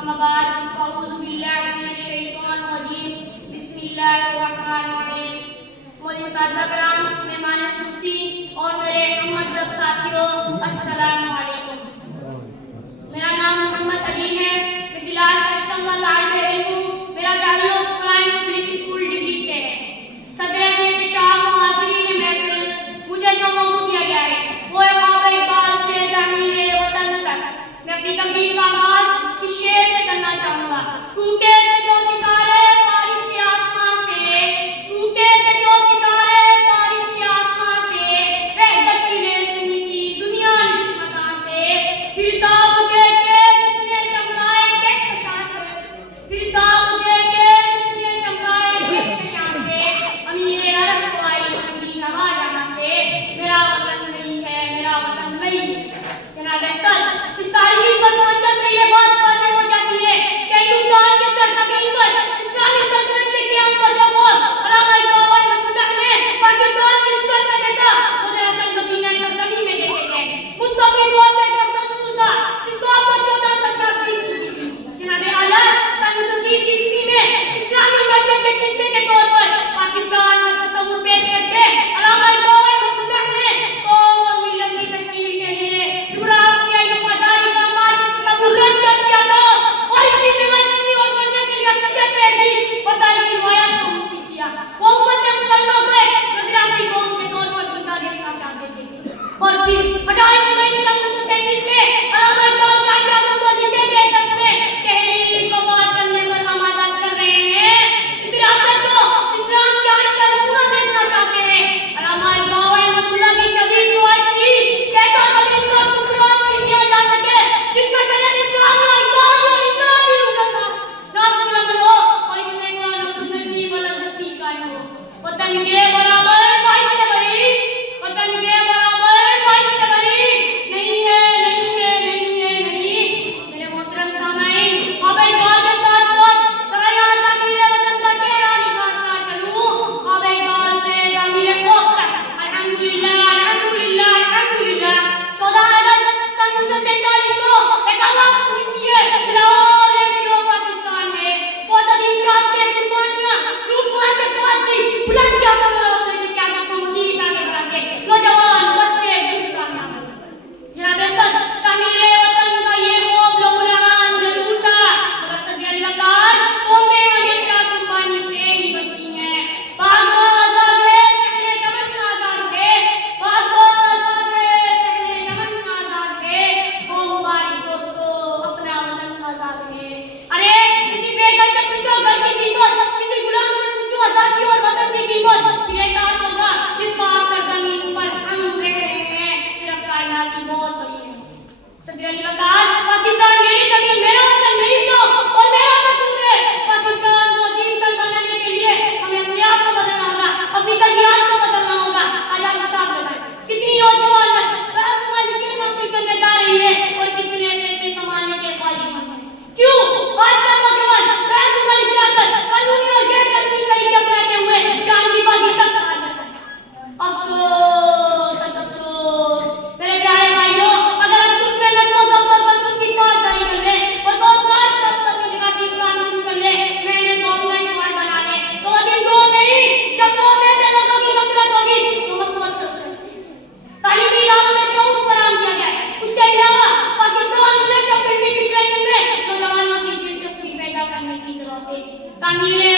أما بعد فأعوذ بالله من الشيطان الرجيم بسم الله الرحمن الرحيم مجھے سازہ کرام مہمان خصوصی اور میرے مدب ساتھیوں السلام علیکم. میرا نام محمد علی ہے. میں کلاس 6 کا طالب علم ہوں. میرا تعلق فرائن پبلک اسکول ڈگری سے ہے. صدر احتشام و حاضرین محفل مجھے جو موضوع دیا گیا ہے وہ ہے خواب اقبال سے تعمیر وطن تک. میں اپنی تقریر کا آغاز اس شعر سے کرنا چاہوں گا. ٹوٹے تھے جو ستارے فارس کے آسمان سے, ٹوٹے تھے جو ستارے فارس کے آسمان سے, وحدت کی لے سنی تھی دنیا نے دشمناں سے. پھر داغ دے کے جس نے چمکائے کہکشاں سے, پھر داغ دے کے جس نے چمکائے کہکشاں سے. امیر عرب کو آئی ٹھنڈی ہوا جہاں سے. میرا وطن نہیں ہے, میرا وطن نہیں ہے. جناب صدر, اس تاریخی پس منظر سے یہ بات واضح ہو جاتی ہے کہ ہندوستان کی سرزمین پر اسلامی سلطنت کے قیام کا جو موڑ علامہ اقبال رحمۃ اللہ نے پاکستان کی صورت میں دیکھا وہ دراصل مدینہ سرزمین میں دیکھے گئے. مصطفی بہت ایک تسلسل تھا جس کو آپ کو 14 صدیاں بیت چکی تھی. جناب اعلیٰ, سن 1920 عیسوی میں اسلامی مرکز کے خطے کے طور پر پاکستان میں تصور پیش کر کے علامہ اقبال رحمۃ اللہ نے قوم اور ملت کی تشکیل کے لیے جغرافیائی وفاداری کا مادی تصور رد کر دیا تھا اور اس کی جگہ زندگی اور بننے کے لیے عقیدت تحریک اور تاریخی روایات کو منتخب کیا. وہ امت مسلمہ کو ایک نظریاتی قوم کے طور پر زندہ دیکھنا چاہتے تھے. اور پھر 28 مئی 1937 میں علامہ اقبال قائد اعظم کو لکھے گئے خط میں تحریک کو بحال کرنے پر آمادہ کر رہے ہیں. اس ریاست کو اسلام کے آئین کا نمونہ دیکھنا چاہتے ہیں. علامہ اقبال رحمۃ اللہ کی شدید خواہش تھی کہ ایسا زمین کا ٹکڑا حاصل کیا جا سکے جس میں شریعت اسلام کا اتحاد اور انقلابی روح کا نافذ العمل ہو اور اس میں قرآن و سنت کی بالادستی قائم ہو. وطن کے برابر باشندہ بری, وطن کے برابر باشندہ بری نہیں ہے, نہیں ہے, نہیں ہے, نہیں. میرے محترم سامعین, خواب اقبال کے ساتھ ساتھ ذرا یہاں تعمیر وطن کا چہرہ نکالتا چلوں. خواب اقبال سے تعمیر قوم تک الحمدللہ الحمدللہ الحمدللہ. 14 اگست سن 1947 کو ایک آغاز ہوئی ہے لاہور ریڈیو پاکستان میں. بہت عظیم جان کے قربانیاں طوفان کے بعد بھی بلند جاسم حوصلے سے قیادت کو مزید آگے بڑھا کے نوجوان بچے جھوٹ کامیاب ہوئے. جناب صدر, تعمیر وطن کا یہ خواب لوگ لہان ضرور تھا مگر صدر لگار قومیں ہمیشہ قربانی سے ہی بنتی ہیں. باغباں آزاد ہے, صحن چمن آزاد ہے, باغباں آزاد ہے, صحن چمن آزاد ہے. ہو مبارک دوستو, اپنا وطن آزاد ہے. ارے کسی بے گھر سے پوچھو گھر کی قیمت, کسی غلام سے پوچھو آزادی اور وطن کی قیمت. پھر احساس ہوگا اس پاک سرزمین پر ہم رہ رہے ہیں, پھر اب کائنات کی بہت بڑی ہے. صدر علی وقار, پاکستان میری زمین, میرا وطن, میری جان اور میرا سکون ہے. پاکستان کو عظیم تر بنانے کے لیے ہمیں اپنے آپ کو بدلنا ہوگا, اپنی ترجیحات کو بدلنا ہوگا. آج آپ حساب لگائیں کتنی نوجوان نسل بیت المال علم حاصل کرنے جا رہی ہے اور کتنے پیسے کمانے کے خواہشمند ہیں. کیوں آج کا نوجوان بیت المال جا کر قانونی اور غیر قانونی طریقے اپناتے ہوئے جان کی بازی تک کر جاتا ہے. افسوس افسوس میرے پیارے بھائیوں, اگر ہم خود میں نظم و ضبط اور قانون کی پاسداری کر لیں اور بہت بار تب تک نگاہی کام شروع کر لیں, میں نے تو اپنا شمار بنا لیں, تو وہ دن دور نہیں جب تو ایسے لوگوں کی کثرت ہوگی تو مثبت سوچ سکتے ہیں. تعلیمی اداروں میں شعور فراہم کیا جائے. اس کے علاوہ پاکستان لیڈرشپ بلڈنگ کی ٹریننگ میں نوجوانوں کی دلچسپی پیدا کرنے کی ضرورت ہے. تعمیر